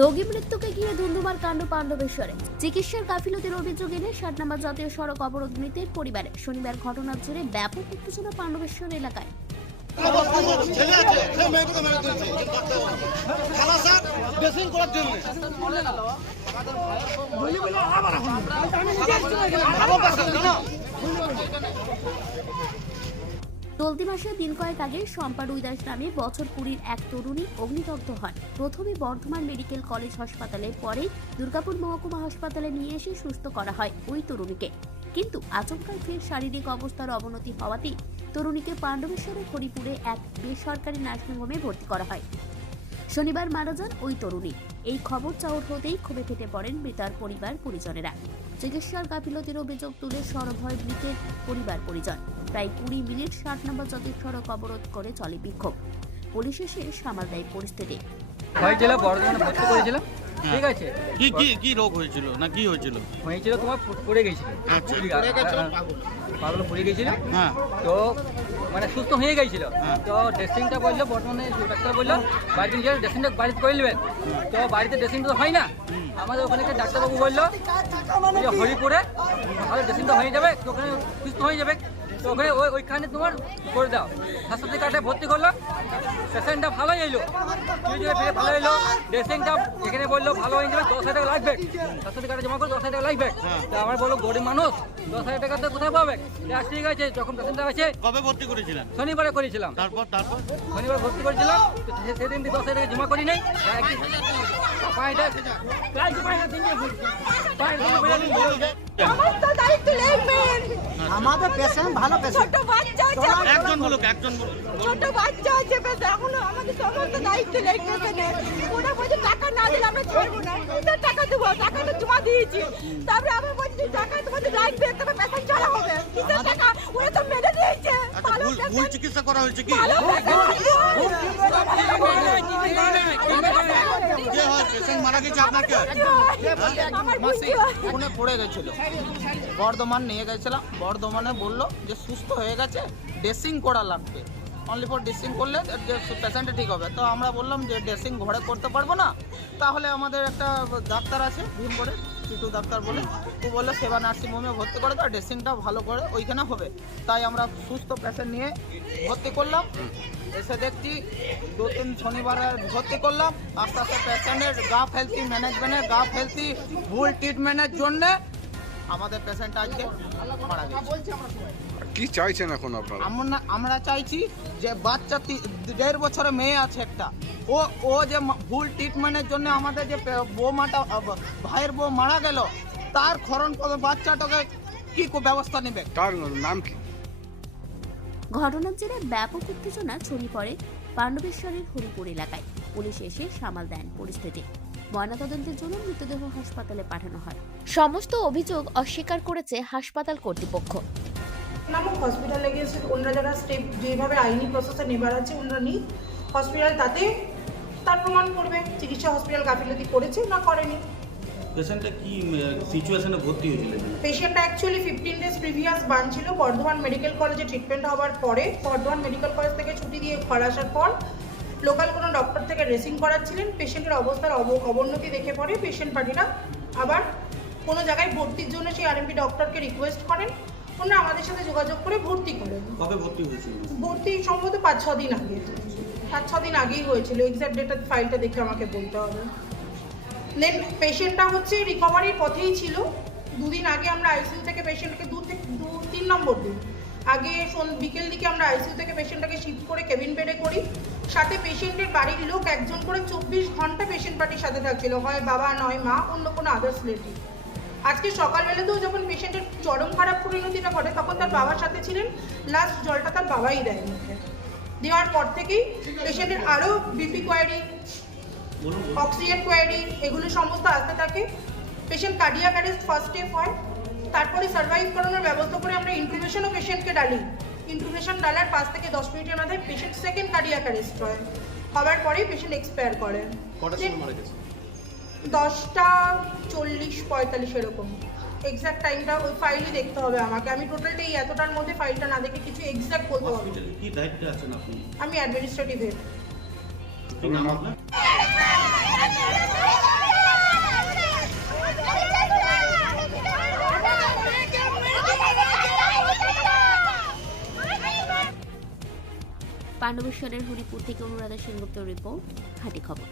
রোগী মৃত্যুকে ঘিরে ধুন্ধুমার কাণ্ড পাণ্ডবেশ্বরে। চিকিৎসার গাফিলতির অভিযোগ এনে ৬০ নম্বর জাতীয় সড়ক অবরোধ মৃতের পরিবারে। শনিবার ঘটনার জেরে ব্যাপক উত্তেজনা পাণ্ডবেশ্বর এলাকায়। চলতি মাসে দিন কয়েক আগে শম্পা রুইদাস নামে বছর ২০ এক তরুণী অগ্নিদগ্ধ হন। প্রথমে বর্ধমান মেডিকেল কলেজ হাসপাতালে, পরে দুর্গাপুর মহকুমা হাসপাতালে নিয়ে এসে সুস্থ করা হয় ওই তরুণীকে। কিন্তু আচমকাই ফের শারীরিক অবস্থার অবনতি হওয়াতেই তরুণীকে পাণ্ডবেশ্বরের হরিপুরে এক বেসরকারি নার্সিংহোমে ভর্তি করা হয়। শনিবার মারা যান ওই তরুণী। এই খবর চাউর হতেই ক্ষোভে ফেটে পড়েন মৃতার পরিবার পরিজনেরা। চিকিৎসার গাফিলতির অভিযোগ তুলে সরব হয় মৃতের পরিবার পরিজন। প্রায় ২০ মিনিট ৬০ নম্বর জাতীয় সড়ক অবরোধ করে চলে বিক্ষোভ। পুলিশ এসে সামাল দেয় পরিস্থিতি। হয়েছিল বর্ধমানে ভর্তি করেছিলাম, ঠিক আছে। কি রোগ হয়েছিল না কি হয়েছিল? হয়েছিল তোমার পড়ে গেছিল, পাগল পড়ে গেছিল। হ্যাঁ, তো মানে সুস্থ হয়ে গেছিল। তো ড্রেসিংটা বললো, বর্তমানে ডাক্তার বললো বাড়িতে গিয়ে ড্রেসিংটা বাড়িতে করে নেবেন। তো বাড়িতে ড্রেসিংটা তো হয় না, আমাদের ওখানে ডাক্তারবাবু বললো যে হরিপুরে ভালো ড্রেসিংটা হয়ে যাবে, তো ওখানে সুস্থ হয়ে যাবে। তো ওখানে ওইখানে তোমার করে দাও। স্বাস্থ্যসাথী কার্ডে ভর্তি করলো, পেশেন্টটা ভালো এলো, ভালো এলো। ড্রেসিংটা এখানে বললো ভালো হয়ে যাবে, ১০,০০০ টাকা লাগবে। স্বাস্থ্যসাথী কার্ডে জমা করে ১০,০০০ টাকা লাগবে। তো আমার বললো গরিব মানুষ ১০,০০০ টাকা তো কোথায় পাবে? ঠিক আছে, যখন পেশেন্টটা আছে। কবে ভর্তি করেছিলেন? শনিবারে করেছিলাম। তারপর শনিবার ভর্তি করেছিলাম, সেদিন ১০,০০০ টাকা জমা করি নাই। আমাদের পেশেন্ট ভালো পেশেন্ট, ছোট বাচ্চা আছে, একজন বলুক। ছোট বাচ্চা আছে, এখনো আমাদের সমস্ত দায়িত্ব নেই পেশেন্টের। ওরা বলছে টাকা না দিলে আমরা ছাড়বো না। কোথায় টাকা দেবো? টাকাটা জমা দিয়েছি, তারপরে আবার বলছি টাকা তোমাদের রাখবে, তবে পেশেন্ট ছাড়া হবে। কিসের টাকা? ওরা তো মেরে দিয়েছে। ভুল চিকিৎসা করা হয়েছে কি? পেশেন্ট মারা গেছে আপনাকে? ফোনে পড়ে গেছিল, বর্ধমান নিয়ে গেছিলাম। বর্ধমানে বললো যে সুস্থ হয়ে গেছে, ড্রেসিং করা লাগবে, অনলি ফর ড্রেসিং করলে যে পেশেন্টটা ঠিক হবে। তো আমরা বললাম যে ড্রেসিং ঘরে করতে পারবো না, তাহলে আমাদের একটা ডাক্তার আছে ভীমগড়ে, চিটু ডাক্তার বলে, ও বললো সেবা নার্সিংহোমে ভর্তি করে দাও, ড্রেসিংটা ভালো করে ওইখানে হবে। তাই আমরা সুস্থ পেশেন্ট নিয়ে ভর্তি করলাম। এসে দেখছি ২-৩ শনিবারে ভর্তি করলাম। আস্তে আস্তে পেশেন্টের গাফেলতি ম্যানেজমেন্টের গাফেলতি ভুল ট্রিটমেন্টের জন্যে আমাদের পেশেন্ট আজকে মারা গেছে। কি চাইছেন এখন আপনারা? আমরা চাইছি যে বাচ্চা ১.৫ বছরের মেয়ে আছে একটা, ও যে ভুল ট্রিটমেন্টের জন্য আমাদের যে বৌমাটা ভাইয়ের বউ মারা গেল, তার খরণ বাচ্চাটাকে কি ব্যবস্থা নেবে? তার নাম কি? ঘটনার জেরে ব্যাপক উত্তেজনা ছড়িয়ে পড়ে পাণ্ডবেশ্বরের হরিপুর এলাকায়। পুলিশ এসে সামাল দেন পরিস্থিতি। ময়নাতদন্তের জন্য মৃতদেহ হাসপাতালে পাঠানো হয়। সমস্ত অভিযোগ অস্বীকার করেছে হাসপাতাল কর্তৃপক্ষ। নামক হসপিটালে গিয়েছে, ওনারা যারা স্টেপ যেভাবে আইনি প্রসেসে নেবার আছে ওনারা নিয়ে হসপিটাল তাতে তার প্রমাণ করবে চিকিৎসা হসপিটাল গাফিলতি করেছে না করেনি। পেশেন্টটা কি সিচুয়েশনে ভর্তি হয়েছিল? পেশেন্টটা অ্যাকচুয়ালি 15 ডেজ প্রিভিয়াস বান ছিল। বর্ধমান মেডিকেল কলেজে ট্রিটমেন্ট হওয়ার পরে বর্ধমান মেডিকেল কলেজ থেকে ছুটি দিয়ে ঘর আসার পর লোকাল কোনো ডক্টর থেকে ড্রেসিং করাচ্ছিলেন। পেশেন্টের অবস্থার অবনতি দেখে পরে পেশেন্ট পার্টিরা আবার কোনো জায়গায় ভর্তির জন্য সেই আরএমপি ডক্টরকে রিকোয়েস্ট করেন। ওনারা আমাদের সাথে যোগাযোগ করে ভর্তি করেন। কবে ভর্তি হয়েছিল? ভর্তি সম্ভবত ৫-৬ দিন আগে, ৫-৬ দিন আগেই হয়েছিল। এক্সাক্ট ডেটা ফাইলটা দেখে আমাকে বলতে হবে। দেন পেশেন্টটা হচ্ছে রিকভারির পথেই ছিল। 2 দিন আগে আমরা আইসিইউ থেকে পেশেন্টকে 2-3 নম্বর দিন আগে বিকেল দিকে আমরা আইসিইউ থেকে পেশেন্টটাকে শিফট করে কেবিন বেডে করি। সাথে পেশেন্টের বাড়ির লোক একজন করে 24 ঘন্টা পেশেন্ট পার্টির সাথে থাকছিল, হয় বাবা নয় মা, অন্য কোনো আদার্স রিলেটিভ। আজকে সকালবেলাতেও যখন পেশেন্টের চরম খারাপ পরিণতিটা ঘটে তখন তার বাবার সাথে ছিলেন। লাস্ট জলটা তার বাবাই দেয় মুখে। দেওয়ার পর থেকেই পেশেন্টের আরও বিপি কোয়ারি, অক্সিজেন কোয়ারি এগুলো সমস্ত আসতে থাকে। Patient cardiac arrest first step হয়, তারপরে সার্ভাইভ করানোর ব্যবস্থা করে আমরা ইন্টুবেশনও পেশেন্টকে ডালি। ইন্টুবেশন ডালার 5 থেকে 10 মিনিটের মাথায় পেশেন্ট সেকেন্ড কার্ডিয়াক অ্যারেস্ট হয়। হওয়ার পরেই পেশেন্ট এক্সপায়ার করে। 10:40-45 এরকম এক্সাক্ট টাইমটা ওই ফাইলই দেখতে হবে আমাকে। আমি টোটালটা এই এতটার মধ্যে ফাইলটা না দেখে কিছু এক্সাক্ট বলতে পারবো। কি দায়িত্বে আছেন আপনি? আমি অ্যাডমিনিস্ট্রেটিভ হেড। কি নাম আপনার? পাণ্ডবেশ্বরের হরিপুর থেকে অনুরাধা সেনগুপ্তর রিপোর্ট, হাটি খবর।